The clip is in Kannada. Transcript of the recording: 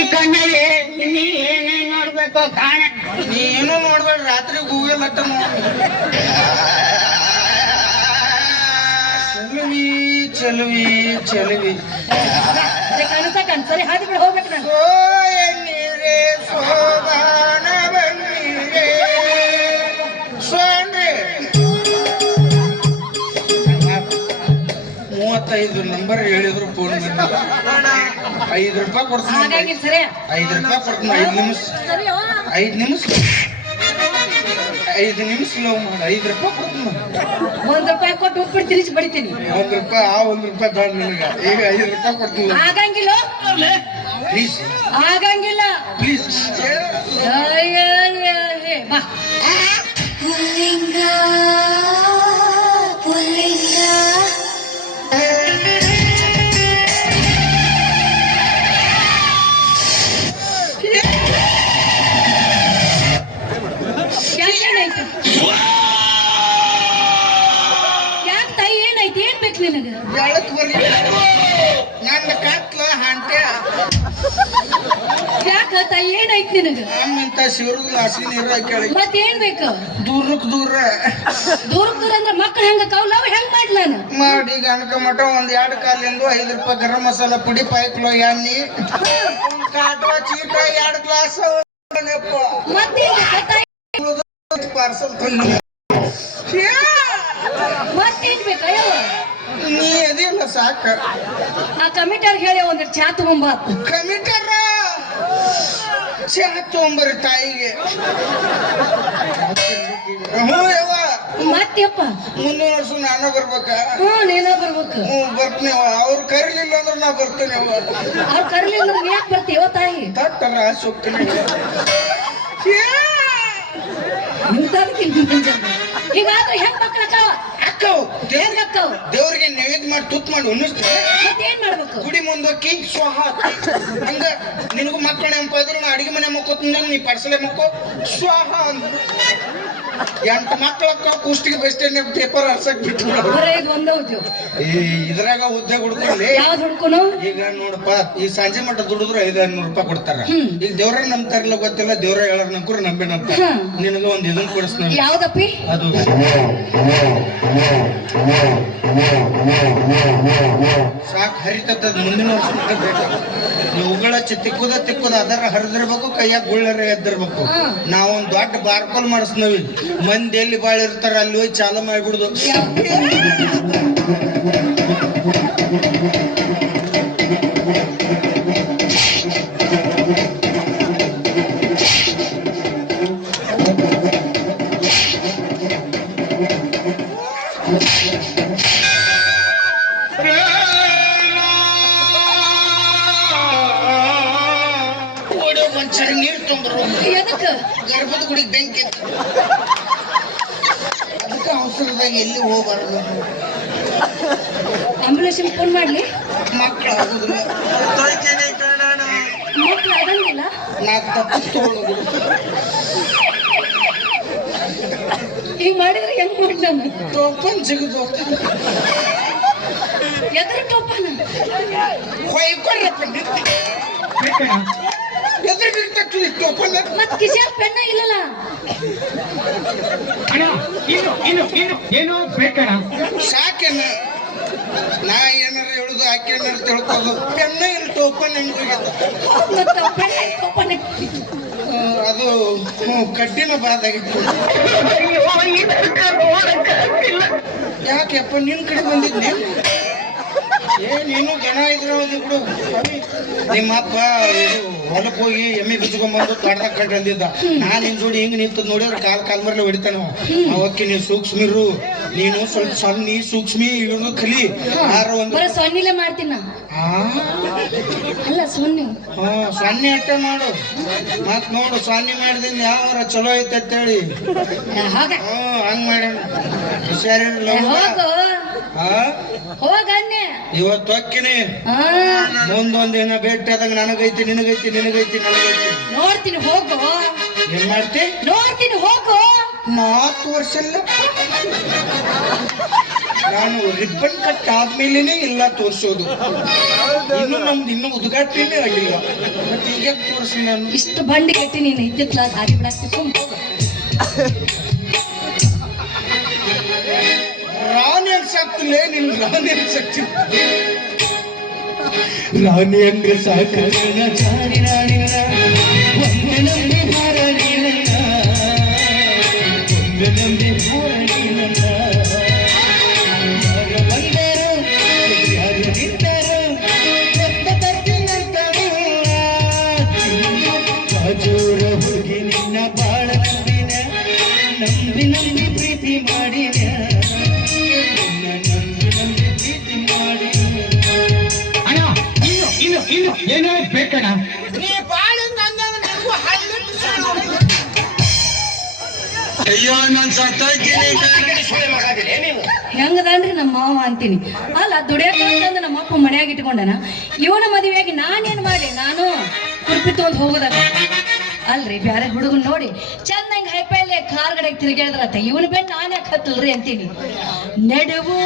ಈ ಕಣ್ಣಲ್ಲಿ ನೀ ಏನೇನ್ ನೋಡ್ಬೇಕು ಕಾಣ. ನೀನು ನೋಡ್ಬೇಡ, ರಾತ್ರಿ ಗೂಗಲ್ ಹಟ್ಟ ಚಲುವಿ ಚಲುವಿ ಸರಿ ಹಾದಿ ಬಿಡ ಹೋಗ್ಬೇಕು ನಾನು. ನೀರೇ ಸೋಗಾನ ಬನ್ನೀರೇ ಸೋನ್ರಿ 35 ನಂಬರ್ ಹೇಳಿದ್ರು ಫೋನ್ ಬಂದಿಲ್ಲ. 5 ರೂಪಾಯಿ ಕೊಡ್ತೀನಿ. 5 ರೂಪಾಯಿ ಕೊಡ್ತೀನಿ. 5 ನಿಮಿಷ ಲವ್ ಮಾಡಿ 5 ರೂಪಾಯಿ ಕೊಡ್ತೀನಿ. 1 ರೂಪಾಯಿ ಕೊಟ್ಟು ಉಪ್ಪಿಟ್ಟು ತಿರುಗಿ ಬಡಿತೀನಿ. 1 ರೂಪಾಯಿ 1 ರೂಪಾಯಿ ಬೇಡ ನನಗೆ. ಈಗ 5 ರೂಪಾಯಿ ಕೊಡ್ತೀನಿ. ಆಗಂಗಿಲ್ಲ ಪ್ಲೀಸ್, ಆಗಂಗಿಲ್ಲ ಪ್ಲೀಸ್. ಬಾ. ಪುಲ್ಲಿಂಗ ಪುಲ್ಲಿಂಗ ಯಾಕೆ ತಾಯಿ ಏನಾಯ್ತು? ಏನ್ ಬೇಕು ನಿನಗೆ? ಬೆಳಕ್ ಬರ್ಲಿ ನನ್ನ ಕತ್ಲ ಹಂಟೆ ಯಾಕ ತಾಯಿ ಏನಾಯ್ತು ನಿನಗೆ? ನಮ್ಮಂತ ಶಿವರದ ಹಸಿ ನೀರು ಹಾಕಿ ಮತ್ತೇನ್ ಬೇಕು? ದೂರಕ್ ದೂರ ದೂರ ಅಂದ್ರೆ ಮಕ್ಳು ಹೆಂಗ ಕೌಲವ್ ಹೆಂಗ್ ಮಾಡ್ಲ ನಾನು ಮಾಡಿ ಗಣಕ ಮಠ 1-2 ಕಾಲಿಂದು 5 ರೂಪಾಯಿ ಗರಂ ಮಸಾಲ ಪುಡಿ 5 ಕಿಲೋ ಎಣ್ಣೆ ಕಾಟುವ ಚೀಟ 2 ಗ್ಲಾಸ್ ಪಾರ್ಸಲ್ ಮತ್ತೇನ್ ಬೇಕಯ್ಯೋ? ನೀ ಅದಿಲ್ಲ ಸಾಕ. ಆ ಕಮಿಟರ್ ಹೇಳಿ ಒಂದಿಟ್ಟು ಚಾ ತಗೊಂಬ. ಕಮಿಟರ ಚಾ ತೊಗೊಂಬರಿ ತಾಯಿಗೆ. ಹ್ಞೂ ಯವ್ವ. ಮತ್ತಪ್ಪ ಮುಂದಿನ ವರ್ಷ ನಾನು ಬರ್ಬೇಕ? ನೀನ ಬರ್ಬೇಕು. ಬರ್ತೀನವ. ಅವ್ರು ಕರೀಲಿಲ್ಲ ಅಂದ್ರೆ ನಾ ಬರ್ತೇನೆ. ಅವ್ರು ಕರ್ಲಿಲ್ಲ ಅಂದ್ರೆ ನೀ ಯಾಕೆ ಬರ್ತೀವ ತಾಯಿ? ತಟ್ಟರ ಆಸೆ ಹೋಗ್ತೀನಿ. ಹೀಗಾದ್ರೆ ಹೆಂಗ್ ಮಕ್ಳು ಅಕ್ಕವ್ ಅಕ್ಕವ್ ದೇವ್ರಿಗೆ ನೈವೇದ್ಯ ಮಾಡಿ ತುತ್ ಮಾಡಿ ಉನ್ನಿಸ್ತೀನಿ. ಮತ್ತೇನ್ ಮಾಡ್ಬೇಕು? ಗುಡಿ ಮುಂದೋಕಿ ಸ್ವಾಹ ಹಂಗ ನಿನಗೂ ಮಕ್ಕಳ ನೆನಪ ಇದ್ರು ನಾ ಅಡಿಗೆ ಮನೆ ಮಕ್ಕೋತೀನಿ, ನೀ ಪಡ್ಸಲೆ ಮಕ್ಕೋ ಸ್ವಾಹ ಅಂದ್ರು. 8 ಮಕ್ಕಳಕ್ಕ ಕುಷ್ಟಿಗೆ ಬೆಸ್ಟ್ ಪೇಪರ್ ಹರ್ಸಕ್ ಬಿಟ್ಟು ಇದ್ರಾಗ ಉದ್ಯೋಗ ಹುಡ್ಕೊಳ್ಳಿ. ಯಾವ್ದು ಹುಡ್ಕೊನು? ಈಗ ನೋಡಪ್ಪ, ಈ ಸಂಜೆ ಮಟ್ಟ ದುಡಿದ್ರು 500-500 ರೂಪಾಯಿ ಕೊಡ್ತಾರ. ಈಗ ದೇವ್ರ ನಂಬ್ತಾರಲ್ಲ ಗೊತ್ತಿಲ್ಲ, ದೇವ್ರ ಹೇಳಾರ ನಂಬ್ರು ನಂಬಿ ನಂಬ್ತಾರ. ನಿನಗ ಒಂದ್ ಇದನ್ ಕೊಡಿಸ್ತೀನಿ. ಯಾವ್ದಪ್ಪಿ ಅದು? ಸಾಕ್ ಹರಿತದ. ಮುಂದಿನ ವರ್ಷ ಬೇಕು. ಇವುಗಳ ತಿಕ್ಕುದ ಅದರ ಹರಿದಿರ್ಬೇಕು, ಕೈಯಾಗ ಗುಳ್ಳರ ಎದ್ದಿರ್ಬೇಕು. ನಾವೊಂದ್ ದೊಡ್ಡ ಬಾರ್ಕೋಲ್ ಮಾಡಿಸ್ನವಿ. ಮಂದಿ ಎಲ್ಲಿ ಬಾಳ ಇರ್ತಾರ ಅಲ್ಲಿ ಹೋಗಿ ಚಾಲು ಮಾಡ್ಬಿಡುದು. ನೀರು ತುಂಬ್ರು ಗರ್ಭದ ಗುಡಿಗೆ ಬೆಂಕಿ ಅದಕ್ಕೆ ಅವಸರದಾಗ ಎಲ್ಲಿ ಹೋಗ್ಬಾರ್ದು. ಆಂಬುಲೆನ್ಸ್ ಫೋನ್ ಮಾಡ್ಲಿ. ಮಕ್ಕಳು ಆಗುದಿಲ್ಲ, ಮಕ್ಳು ಆಗಂಗಿಲ್ಲ. ನಾ ತಪ್ಪಿಸ್ಕೊಳ್ಳೋದು. ಈಗ ಮಾಡಿದ್ರೆ ಹೆಂಗ್ ಮಾಡಿ ನಾನು ಟೋಪನ್ ಸಿಗುದು. ಎದ್ರ ಟೋಪನ ಹೊಯ್ಕೊಳ್ರಪ್ಪ. ಮತ್ ಕಿಶನ್ ಪೆನ್ನ ಇಲ್ಲಲ್ಲ. ಏನು ಬೇಕಣ? ಸಾಕೇನ ನಾ ಏನಾರ ಹೇಳುದು, ಆಕೆ ಏನಾರ ತಿಳ್ಕೋದು. ಪೆನ್ನ ಇಲ್ಲ ಟೋಪನ್ ಅದು ಕಡ್ಡಿನ ಬಾದಾಗಿತ್ತು. ಯಾಕೆಪ್ಪ ನಿನ್ ಕಡೆ ಬಂದಿದ್ನಿ? ನೀನು ಗಣ ಇದ್ರ ಬಿಡು. ನಿಮ್ಮ ಅಪ್ಪ ಹೊಲಕ್ ಹೋಗಿ ಎಮ್ಮೆ ಬಿಚ್ಕೊಂಡ್ಬಂದು ತಡ್ದಾಗ ಕಂಡಿದ್ದ. ನಾನ್ ನಿನ್ ಜೋಡಿ ಹಿಂಗ್ ನಿಂತದ್ ನೋಡಿದ್ರೆ ಕಾಲ್ ಮರ್ಲೆ ಹೊಡಿತಾನ. ಅವಕ್ಕೆ ನೀನ್ ಸೂಕ್ಷ್ಮಿರು, ನೀನು ಸ್ವಲ್ಪ ಸಣ್ಣಿ ಸೂಕ್ಷ್ಮಿ ಇವನು ಕಲಿ. ಸೊನ್ನಿಲೆ ಮಾಡ್ತೀನ. ಅಲ್ಲ ಸೊನ್ನೆ ಸೊನ್ನೆ ಅಟ್ಟೆ ಮಾಡು. ಮತ್ ನೋಡು ಸೊನ್ನೆ ಮಾಡಿದಿಂದ ಯಾವಾರ ಚಲೋ ಐತೆ ಅಂತೇಳಿ ಹಂಗ್ ಮಾಡ. ಹುಷಾರಿರಲ್ಲ. ಹೋಗನ್ನೆ ಇವತ್ತು ಹೊಕ್ಕಿನಿ. ಮುಂದೊಂದಿನ ಭೇಟಿ ಆದಾಗ ನನಗೈತಿ ನಿನಗೈತಿ ನಿನಗೈತಿ ನನಗೈತಿ. ನೋಡ್ತೀನಿ ಹೋಗು. ಏನ್ ಮಾಡ್ತಿ? ನೋಡ್ತೀನಿ ಹೋಗು. 4 ವರ್ಷ ನಾನು ರಿಬ್ಬನ್ ಕಟ್ ಆದ್ಮೇಲೆನೆ ಎಲ್ಲ ತೋರಿಸೋದು. ಇನ್ನು ಉದ್ಘಾಟನೆ ಆಗಿಲ್ಲ, ಮತ್ತೆ ಈಗ ತೋರಿಸಿ ನಾನು ಇಷ್ಟು ಬಂಡಿ ಕಟ್ಟಿ ನೀನು ಇದ್ದಿತ್ಲ ದಾರಿ ಬಿಡಾಕ್ತಿ ಸುಮ್ ಹೋಗು. ರಾಣಿ ಅನ್ಸಾಕ್ತಿಲ್ಲ, ನಿನ್ ರಾಣಿ ಅನ್ಸಾಕ್ತಿ. ರಾಣಿ ಹಂಗ ಸಾಕ ಜಾರಿ ರಾಣಿ ಒಂದು ನಂಬಿ ಹಾರಣಿ ನನ್ನ, ಒಂದು ನಂಬಿ ಹಾರಣಿ ನನ್ನ. ಯಾರ ಬಂದರು ಯಾರ ನಿಂತರು ಒತ್ತ ತಪ್ಪಿನಂತವಿಲ್ಲ. ಕಾಜೂರ ಹುಡುಗಿ ನಿನ್ನ ಬಾಳ ನಂಬಿನ, ನಂಬಿ ನಂಬಿ ಪ್ರೀತಿ ಮಾಡಿನ, ನಂಬಿ ಪ್ರೀತಿ ಮಾಡಿ. ಅಣ್ಣ ಇನ್ನು ಏನೋ ಬೇಕಣ್ಣ. ನೀ ಬಾಳಿಂದ ಹಂಗಂದ್ರೆ ನನಗೂ ಹಳ್ಳಿಟ್ಟು ಅಯ್ಯೋ ನಾನು ಸತ್ತಾಯ್ತೀನಿ. ಹೆಂಗದನ್ರಿ ನಮ್ಮ ಮಾವ ಅಂತೀನಿ. ಅಲ್ಲ ದುಡಿಯಕಂತಂದು ನಮ್ಮ ಅಪ್ಪ ಮನ್ಯಾಗ ಇಟ್ಕೊಂಡನ, ಇವನ ಮದುವೆಯಾಗಿ ನಾನೇನ್ ಮಾಡಿ ನಾನು ಕುರ್ಪಿ ತಗೊಂಡ್ ಹೋಗೋದಾಗ ಅಲ್ರಿ ಬ್ಯಾರೆ ಹುಡುಗನ್ ನೋಡಿ ಚಂದಂಗ ಹೈಪೈಲೆ ಕಾರ್ ಗಡೆ ತಿರುಗಾಡಿದ್ರತ್ತ ಇವನು ಬೆನ್ ನಾನ್ ಯಾಕೆ ಹತ್ತಲ್ರಿ ಅಂತೀನಿ. ನಡುವು